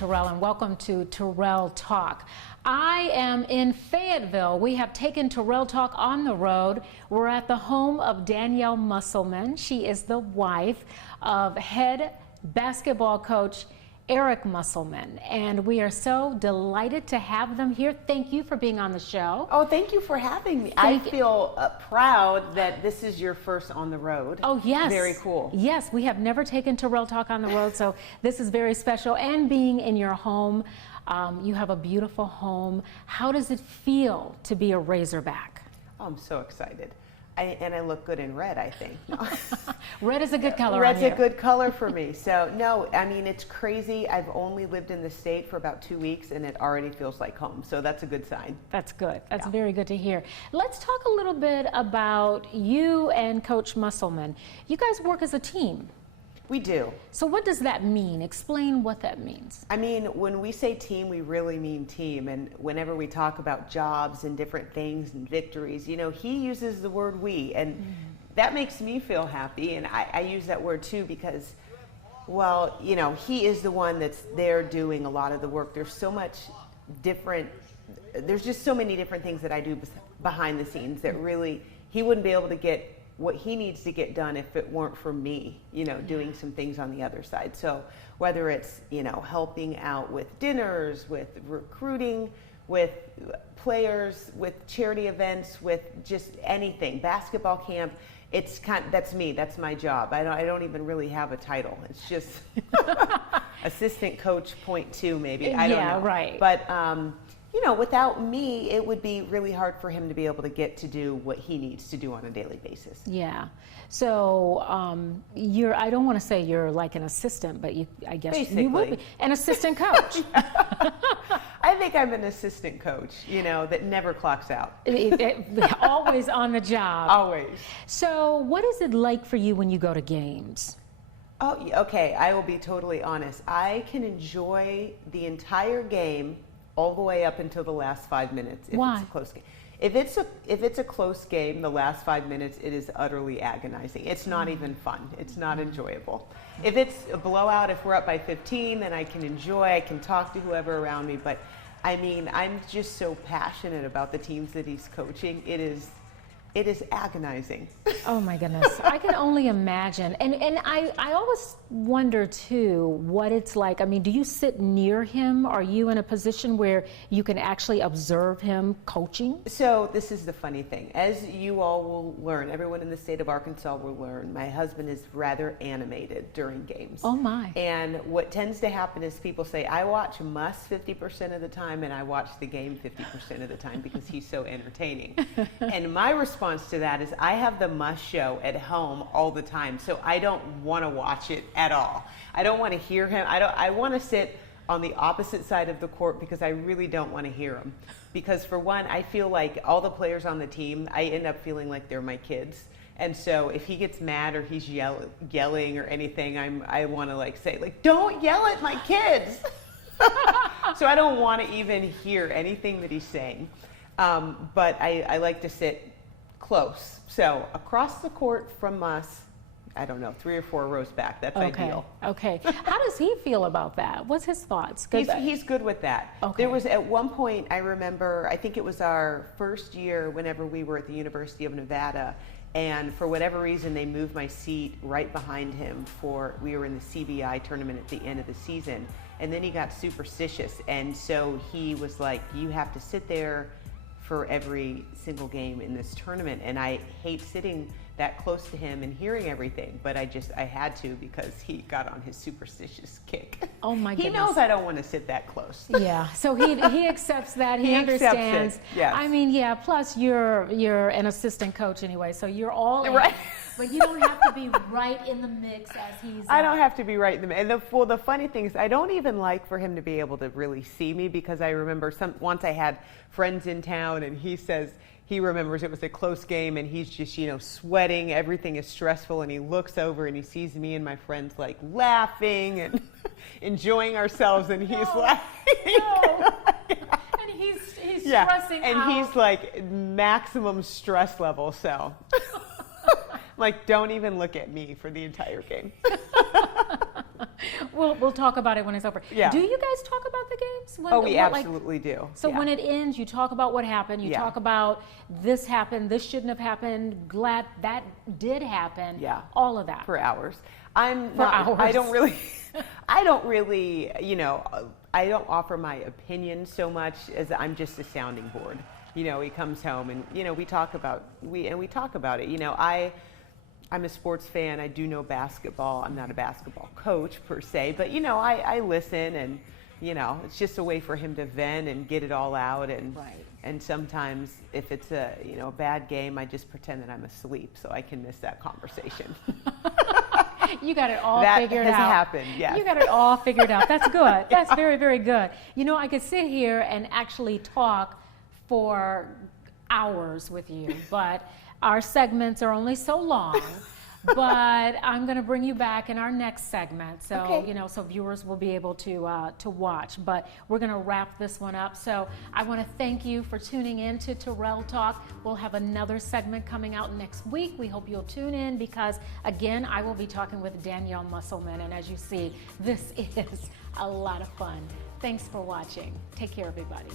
Terrell, and welcome to Terrell Talk. I am in Fayetteville. We have taken Terrell Talk on the road. We're at the home of Danyelle Musselman. She is the wife of head basketball coach Eric Musselman, and we are so delighted to have them here. Thank you for being on the show. Oh, thank you for having me. I feel proud that this is your first on the road. Oh, yes. Very cool. Yes, we have never taken Terrell Talk on the road, so this is very special. And being in your home, you have a beautiful home. How does it feel to be a Razorback? Oh, I'm so excited. And I look good in red, I think. No. Red is a good color. Red's a good color for me. So, no, I mean, it's crazy. I've only lived in the state for about 2 weeks, and it already feels like home. So that's a good sign. That's good. That's very good to hear. Let's talk a little bit about you and Coach Musselman. You guys work as a team. We do. So what does that mean? Explain what that means. I mean, when we say team, we really mean team. And whenever we talk about jobs and different things and victories, you know, he uses the word we. And that makes me feel happy. And I use that word too because, well, you know, he is the one that's there doing a lot of the work. There's so much different, there's just so many different things that I do behind the scenes that really, he wouldn't be able to get what he needs to get done if it weren't for me, you know, doing some things on the other side. So whether it's, you know, helping out with dinners, with recruiting, with players, with charity events, with just anything, basketball camp, it's that's me, that's my job. I don't even really have a title. It's just assistant coach .2 maybe, I don't know. Yeah, right. But, you know, without me, it would be really hard for him to be able to get to do what he needs to do on a daily basis. Yeah. So I don't want to say you're like an assistant, but I guess basically. You would be an assistant coach. I think I'm an assistant coach, you know, that never clocks out. Always on the job. Always. So what is it like for you when you go to games? Oh, okay. I will be totally honest. I can enjoy the entire game all the way up until the last 5 minutes. Why? It's a close game. If it's a close game, the last 5 minutes, it is utterly agonizing. It's not even fun. It's not enjoyable. If it's a blowout, if we're up by 15, then I can enjoy. I can talk to whoever around me. But I mean, I'm just so passionate about the teams that he's coaching. It is agonizing. Oh my goodness. I can only imagine. And I always wonder too what it's like. I mean, do you sit near him? Are you in a position where you can actually observe him coaching? So this is the funny thing. As you all will learn, everyone in the state of Arkansas will learn, my husband is rather animated during games. Oh my. And what tends to happen is people say, I watch Muss 50% of the time and I watch the game 50% of the time because he's so entertaining. And my response to that is I have the Muss show at home all the time, so I don't want to watch it at all. I don't want to hear him. I want to sit on the opposite side of the court because I really don't want to hear him. Because for one, I feel like all the players on the team, I end up feeling like they're my kids. And so if he gets mad or he's yelling or anything, I want to like say, like, don't yell at my kids. So I don't want to even hear anything that he's saying. But I like to sit close. So across the court from us, I don't know, 3 or 4 rows back. That's ideal. Okay. How does he feel about that? What's his thoughts? He's good with that. Okay. There was at one point, I remember, I think it was our first year whenever we were at the University of Nevada, and for whatever reason, they moved my seat right behind him we were in the CBI tournament at the end of the season. And then he got superstitious. And so he was like, you have to sit there for every single game in this tournament, and I hate sitting that close to him and hearing everything, but I had to because he got on his superstitious kick. Oh my goodness. He knows I don't want to sit that close. Yeah, so he accepts that. He understands. Accepts it. Yes. I mean, yeah, plus you're an assistant coach anyway, so you're all in. Right. But you don't have to be right in the mix as he's. I don't have to be right in the mix. And the funny thing is, I don't even like for him to be able to really see me because I remember once I had friends in town and he says he remembers it was a close game and he's just, you know, sweating. Everything is stressful and he looks over and he sees me and my friends like laughing and enjoying ourselves and he's laughing. No. And he's stressing out. And he's like maximum stress level, so. Like, don't even look at me for the entire game. We'll talk about it when it's over. Yeah. Do you guys talk about the games? Oh, we absolutely do. So yeah. when it ends, you talk about what happened. You Yeah. talk about this happened, this shouldn't have happened. Glad that did happen. Yeah. All of that. For hours. Hours. I don't really, you know, I don't offer my opinion so much as I'm just a sounding board. You know, he comes home and, you know, we talk about it. You know, I'm a sports fan. I do know basketball. I'm not a basketball coach per se, but, you know, I listen, and, you know, it's just a way for him to vent and get it all out. And Right. and sometimes if it's a, you know, a bad game, I just pretend that I'm asleep so I can miss that conversation. You got it all that figured has out. happened, yes. You got it all figured out. That's good. That's very, very good. You know, I could sit here and actually talk for hours with you, but our segments are only so long. But I'm going to bring you back in our next segment, so Okay. you know, so viewers will be able to watch. But we're going to wrap this one up. So I want to thank you for tuning in to Terrell Talk. We'll have another segment coming out next week. We hope you'll tune in because, again, I will be talking with Danyelle Musselman, and as you see, this is a lot of fun. Thanks for watching. Take care, everybody.